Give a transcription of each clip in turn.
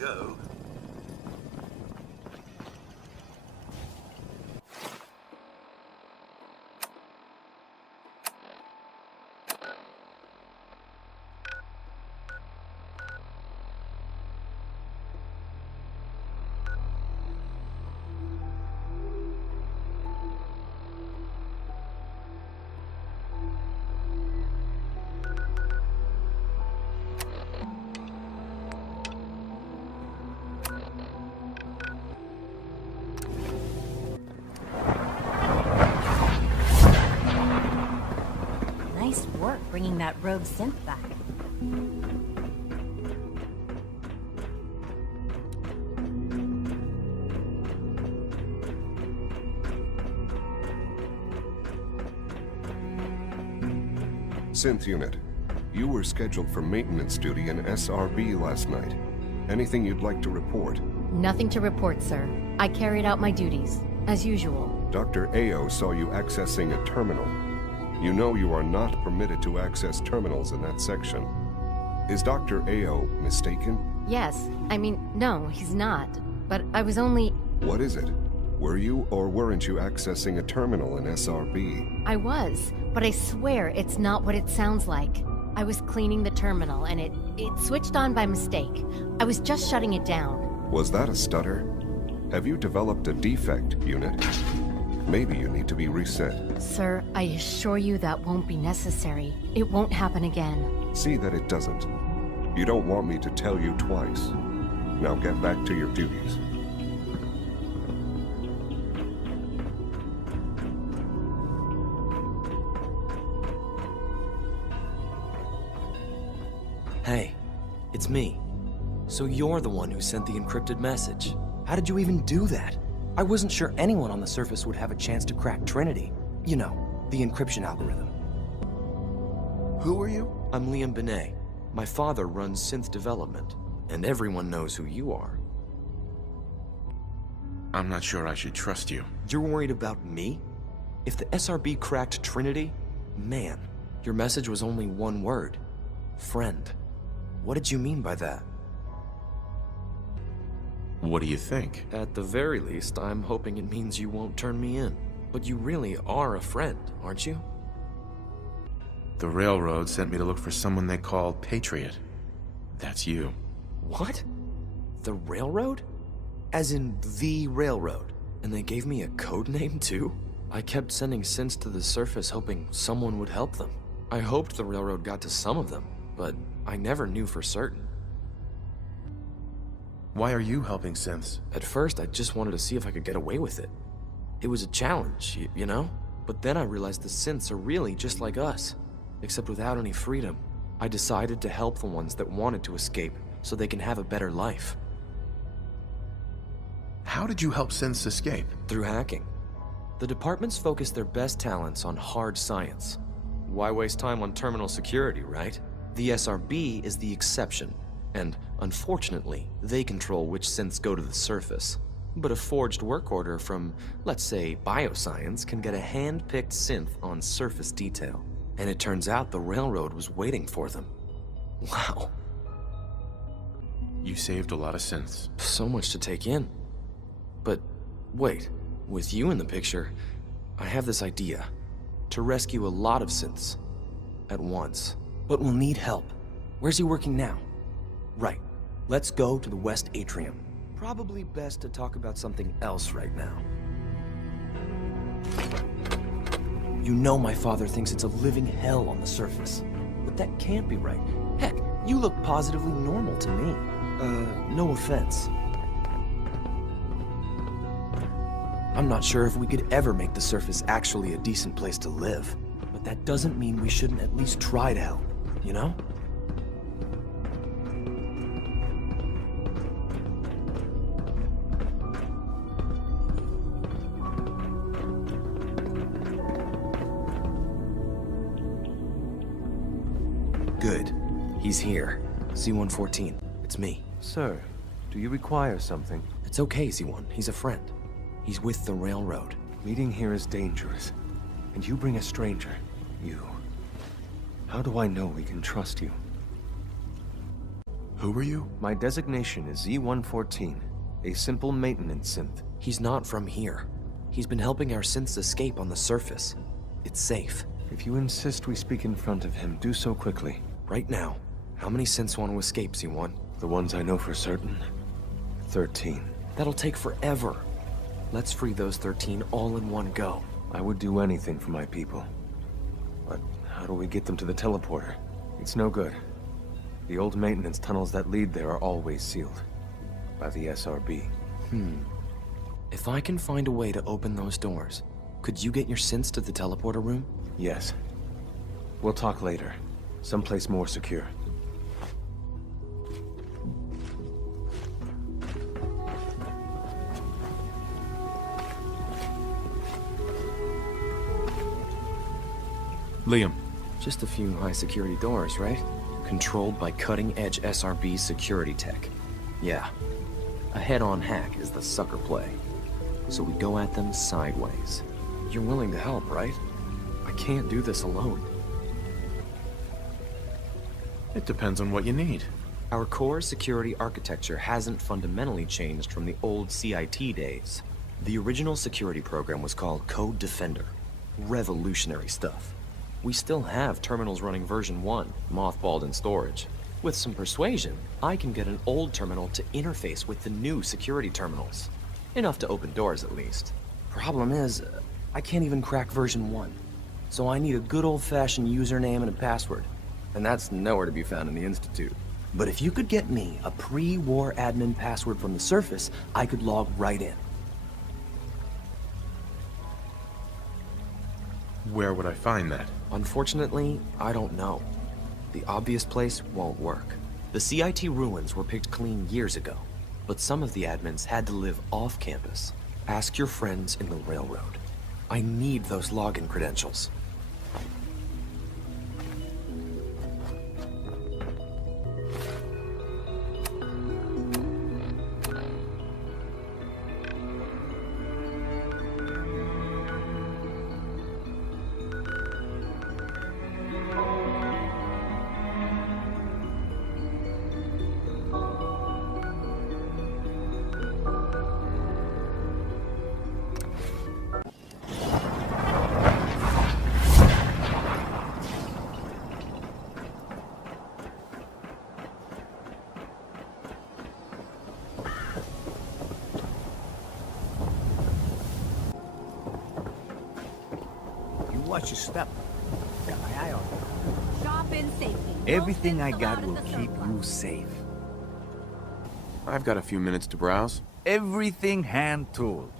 go. Nice work bringing that rogue synth back. Synth unit, you were scheduled for maintenance duty in SRB last night. Anything you'd like to report? Nothing to report, sir. I carried out my duties, as usual. Dr. Ao saw you accessing a terminal. You know you are not permitted to access terminals in that section. Is Dr. Ao mistaken? Yes. I mean, no, he's not. But I was only... What is it? Were you or weren't you accessing a terminal in SRB? I was, but I swear it's not what it sounds like. I was cleaning the terminal and it switched on by mistake. I was just shutting it down. Was that a stutter? Have you developed a defect, unit? Maybe you need to be reset. Sir, I assure you that won't be necessary. It won't happen again. See that it doesn't. You don't want me to tell you twice. Now get back to your duties. Hey, it's me. So you're the one who sent the encrypted message. How did you even do that? I wasn't sure anyone on the surface would have a chance to crack Trinity. You know, the encryption algorithm. Who are you? I'm Liam Benet. My father runs synth development, and everyone knows who you are. I'm not sure I should trust you. You're worried about me? If the SRB cracked Trinity, man, your message was only one word. Friend. What did you mean by that? What do you think? At the very least, I'm hoping it means you won't turn me in. But you really are a friend, aren't you? The railroad sent me to look for someone they call Patriot. That's you. What? The railroad? As in the railroad? And they gave me a code name too? I kept sending synths to the surface hoping someone would help them. I hoped the railroad got to some of them, but I never knew for certain. Why are you helping synths? At first, I just wanted to see if I could get away with it. It was a challenge, you know? But then I realized the synths are really just like us, except without any freedom. I decided to help the ones that wanted to escape so they can have a better life. How did you help synths escape? Through hacking. The departments focus their best talents on hard science. Why waste time on terminal security, right? The SRB is the exception, and unfortunately, they control which synths go to the surface. But a forged work order from, let's say, bioscience can get a hand-picked synth on surface detail. And it turns out the railroad was waiting for them. Wow. You saved a lot of synths. So much to take in. But wait, with you in the picture, I have this idea. To rescue a lot of synths at once. But we'll need help. Where's he working now? Right. Let's go to the West Atrium. Probably best to talk about something else right now. You know my father thinks it's a living hell on the surface. But that can't be right. Heck, you look positively normal to me. No offense. I'm not sure if we could ever make the surface actually a decent place to live. But that doesn't mean we shouldn't at least try to help, you know? Good. He's here. C-114. It's me. Sir, do you require something? It's okay, Z-1. He's a friend. He's with the railroad. Meeting here is dangerous. And you bring a stranger. You. How do I know we can trust you? Who are you? My designation is Z-114, a simple maintenance synth. He's not from here. He's been helping our synths escape on the surface. It's safe. If you insist we speak in front of him, do so quickly. Right now, how many synths want to escape, Z1? The ones I know for certain. 13. That'll take forever. Let's free those 13 all in one go. I would do anything for my people. But how do we get them to the teleporter? It's no good. The old maintenance tunnels that lead there are always sealed. By the SRB. If I can find a way to open those doors, could you get your synths to the teleporter room? Yes. We'll talk later. Someplace more secure. Liam. Just a few high-security doors, right? Controlled by cutting-edge SRB security tech. Yeah. A head-on hack is the sucker play. So we go at them sideways. You're willing to help, right? I can't do this alone. It depends on what you need. Our core security architecture hasn't fundamentally changed from the old CIT days. The original security program was called Code Defender. Revolutionary stuff. We still have terminals running version 1, mothballed in storage. With some persuasion, I can get an old terminal to interface with the new security terminals. Enough to open doors, at least. Problem is, I can't even crack version 1. So I need a good old-fashioned username and a password. And that's nowhere to be found in the Institute. But if you could get me a pre-war admin password from the surface, I could log right in. Where would I find that? Unfortunately, I don't know. The obvious place won't work. The CIT ruins were picked clean years ago, but some of the admins had to live off campus. Ask your friends in the railroad. I need those login credentials. Watch your step. Got my eye on you. Shop in safety. Everything I got will keep you safe. I've got a few minutes to browse. Everything hand-tooled.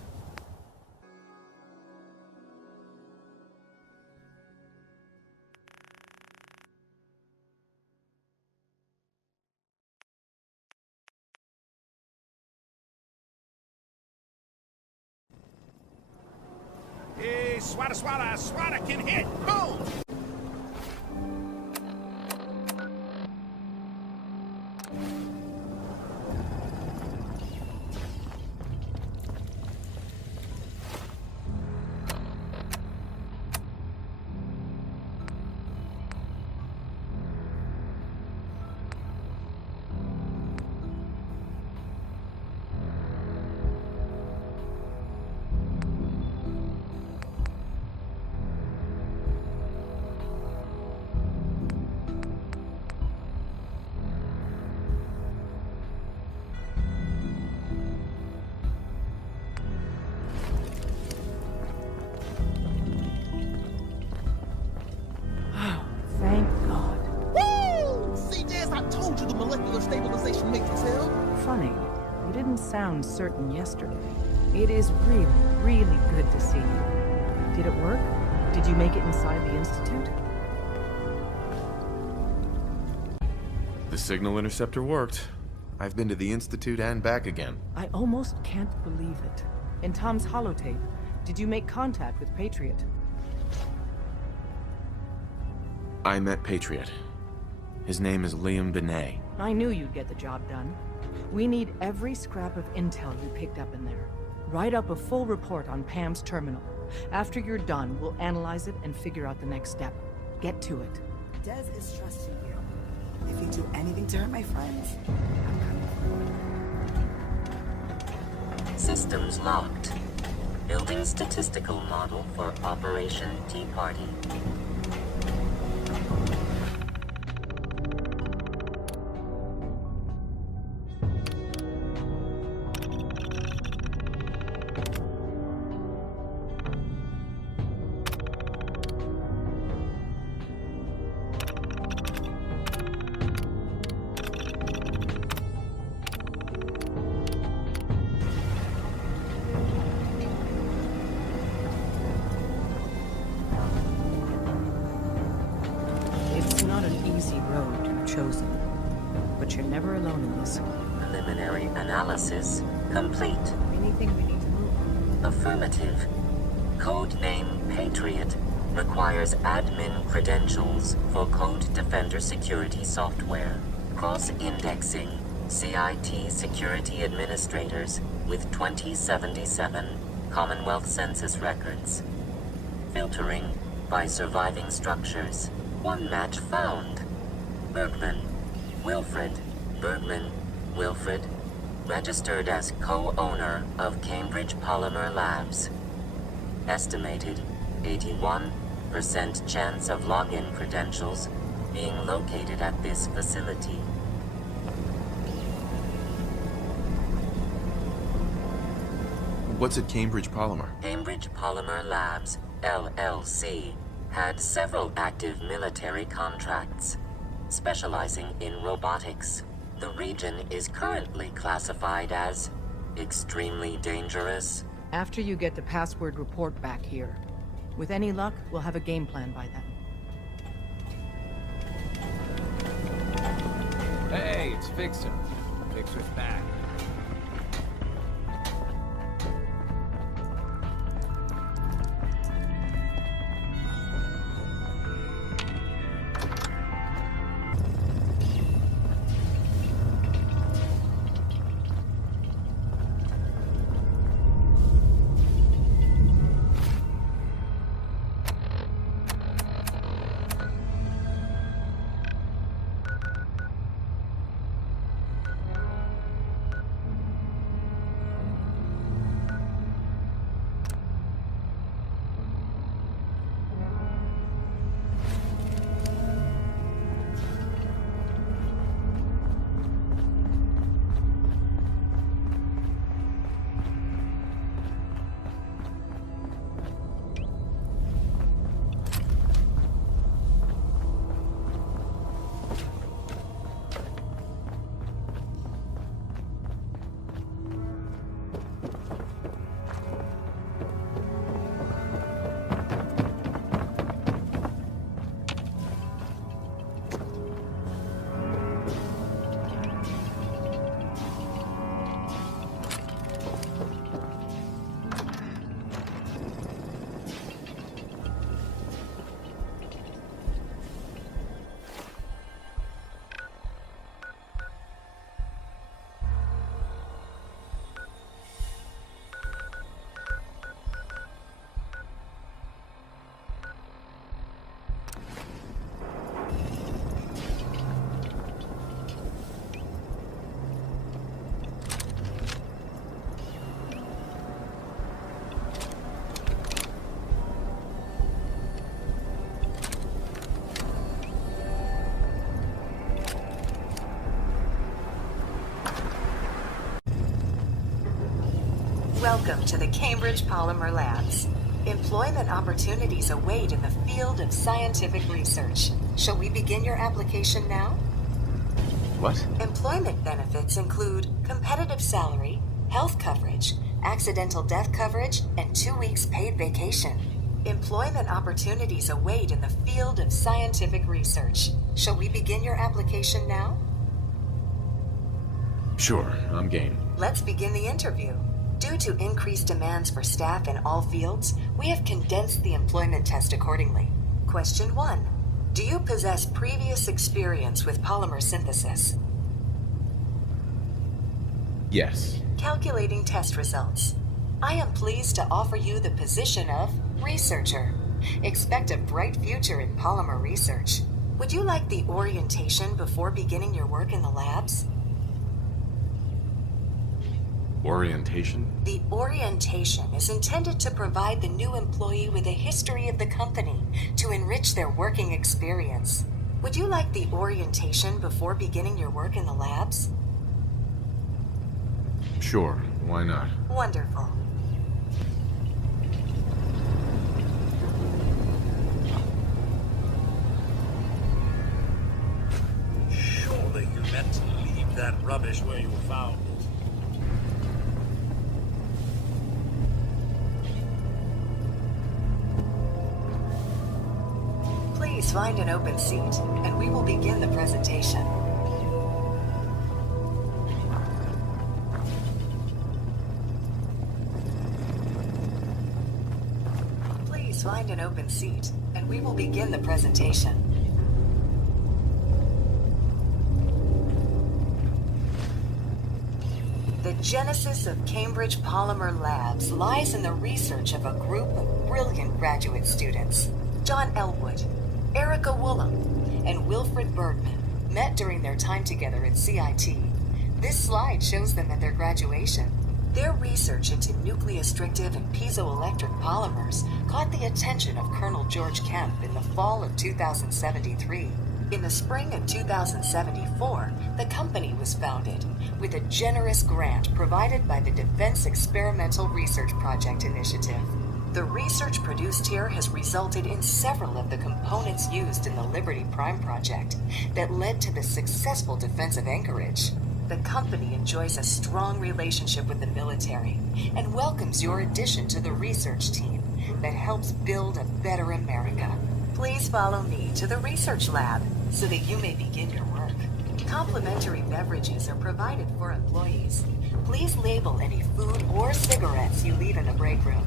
Hey, swata can hit. Boom! Thank God. Woo! See, Jazz, I told you the molecular stabilization matrix held. Funny, you didn't sound certain yesterday. It is really, really good to see you. Did it work? Did you make it inside the Institute? The signal interceptor worked. I've been to the Institute and back again. I almost can't believe it. In Tom's holotape, did you make contact with Patriot? I met Patriot. His name is Liam Benet. I knew you'd get the job done. We need every scrap of intel you picked up in there. Write up a full report on Pam's terminal. After you're done, we'll analyze it and figure out the next step. Get to it. Des is trusting you. If you do anything to hurt my friends, I'm coming for you. Systems locked. Building statistical model for Operation Tea Party. It's not an easy road you've chosen, but you're never alone in this. Preliminary analysis complete. Anything we need to move on? Affirmative. Codename Patriot requires admin credentials for Code Defender security software. Cross-indexing CIT security administrators with 2077 Commonwealth Census records. Filtering by surviving structures. One match found. Bergman. Wilfred. Bergman. Wilfred. Registered as co-owner of Cambridge Polymer Labs. Estimated 81% chance of login credentials being located at this facility. What's at Cambridge Polymer? Cambridge Polymer Labs, LLC, had several active military contracts, specializing in robotics. The region is currently classified as extremely dangerous. After you get the password report back here. With any luck, we'll have a game plan by then. Hey, it's Fixer. Fixer's back. Welcome to the Cambridge Polymer Labs. Employment opportunities await in the field of scientific research. Shall we begin your application now? What? Employment benefits include competitive salary, health coverage, accidental death coverage, and 2 weeks paid vacation. Employment opportunities await in the field of scientific research. Shall we begin your application now? Sure, I'm game. Let's begin the interview. Due to increased demands for staff in all fields, we have condensed the employment test accordingly. Question 1. Do you possess previous experience with polymer synthesis? Yes. Calculating test results. I am pleased to offer you the position of researcher. Expect a bright future in polymer research. Would you like the orientation before beginning your work in the labs? Orientation? The orientation is intended to provide the new employee with a history of the company to enrich their working experience. Would you like the orientation before beginning your work in the labs? Sure, why not? Wonderful. Surely you meant to leave that rubbish where you found it. Please find an open seat, and we will begin the presentation. Please find an open seat, and we will begin the presentation. The genesis of Cambridge Polymer Labs lies in the research of a group of brilliant graduate students. John Elwood, Erica Woolham, and Wilfred Bergman met during their time together at CIT. This slide shows them at their graduation. Their research into nucleostrictive and piezoelectric polymers caught the attention of Colonel George Kemp in the fall of 2073. In the spring of 2074, the company was founded with a generous grant provided by the Defense Experimental Research Project Initiative. The research produced here has resulted in several of the components used in the Liberty Prime project that led to the successful defense of Anchorage. The company enjoys a strong relationship with the military and welcomes your addition to the research team that helps build a better America. Please follow me to the research lab so that you may begin your work. Complimentary beverages are provided for employees. Please label any food or cigarettes you leave in the break room.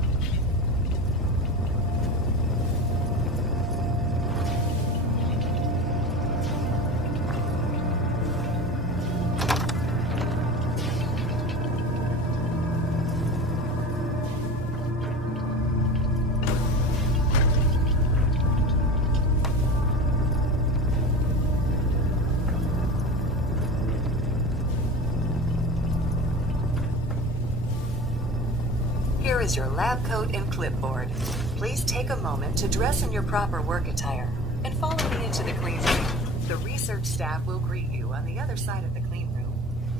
Here is your lab coat and clipboard. Please take a moment to dress in your proper work attire and follow me into the clean room. The research staff will greet you on the other side of the clean room.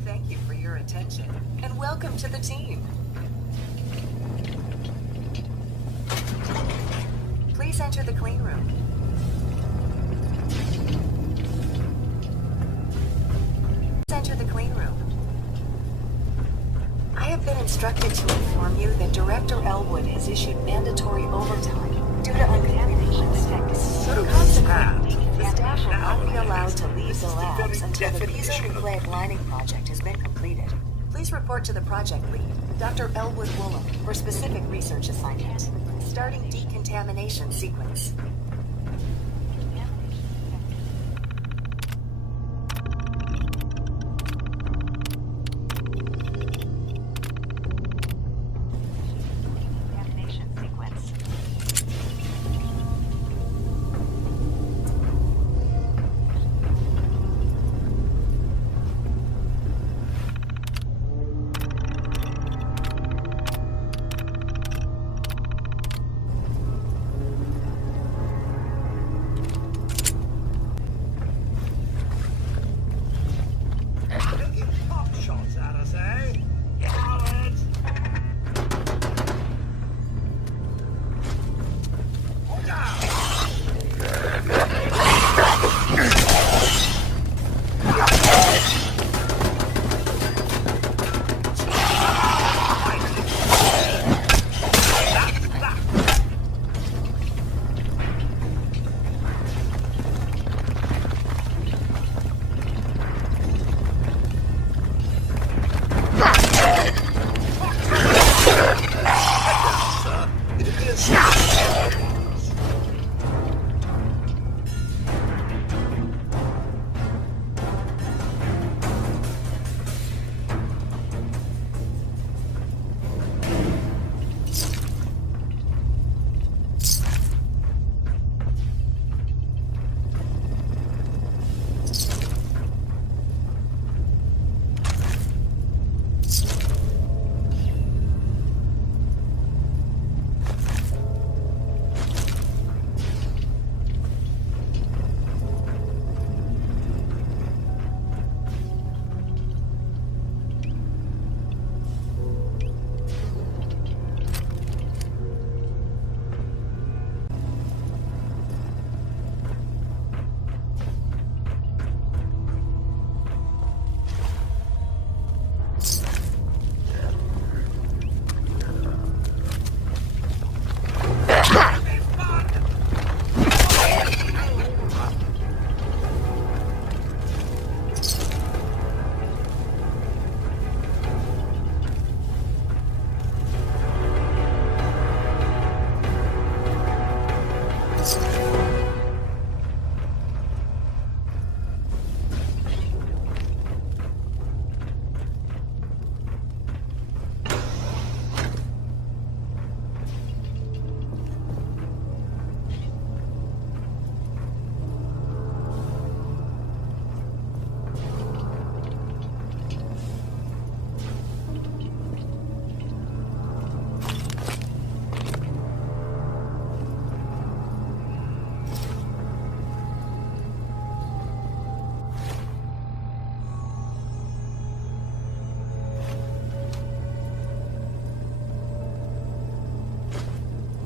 Thank you for your attention and welcome to the team. Please enter the clean room. Enter the clean room. I have been instructed to inform you that Director Elwood has issued mandatory overtime due to uncontamination checks. Consequently, the staff will not be allowed to leave the labs until the piezonucleic lining project has been completed. Please report to the project lead, Dr. Elwood Woolham, for specific research assignment. Starting decontamination sequence.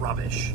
Rubbish.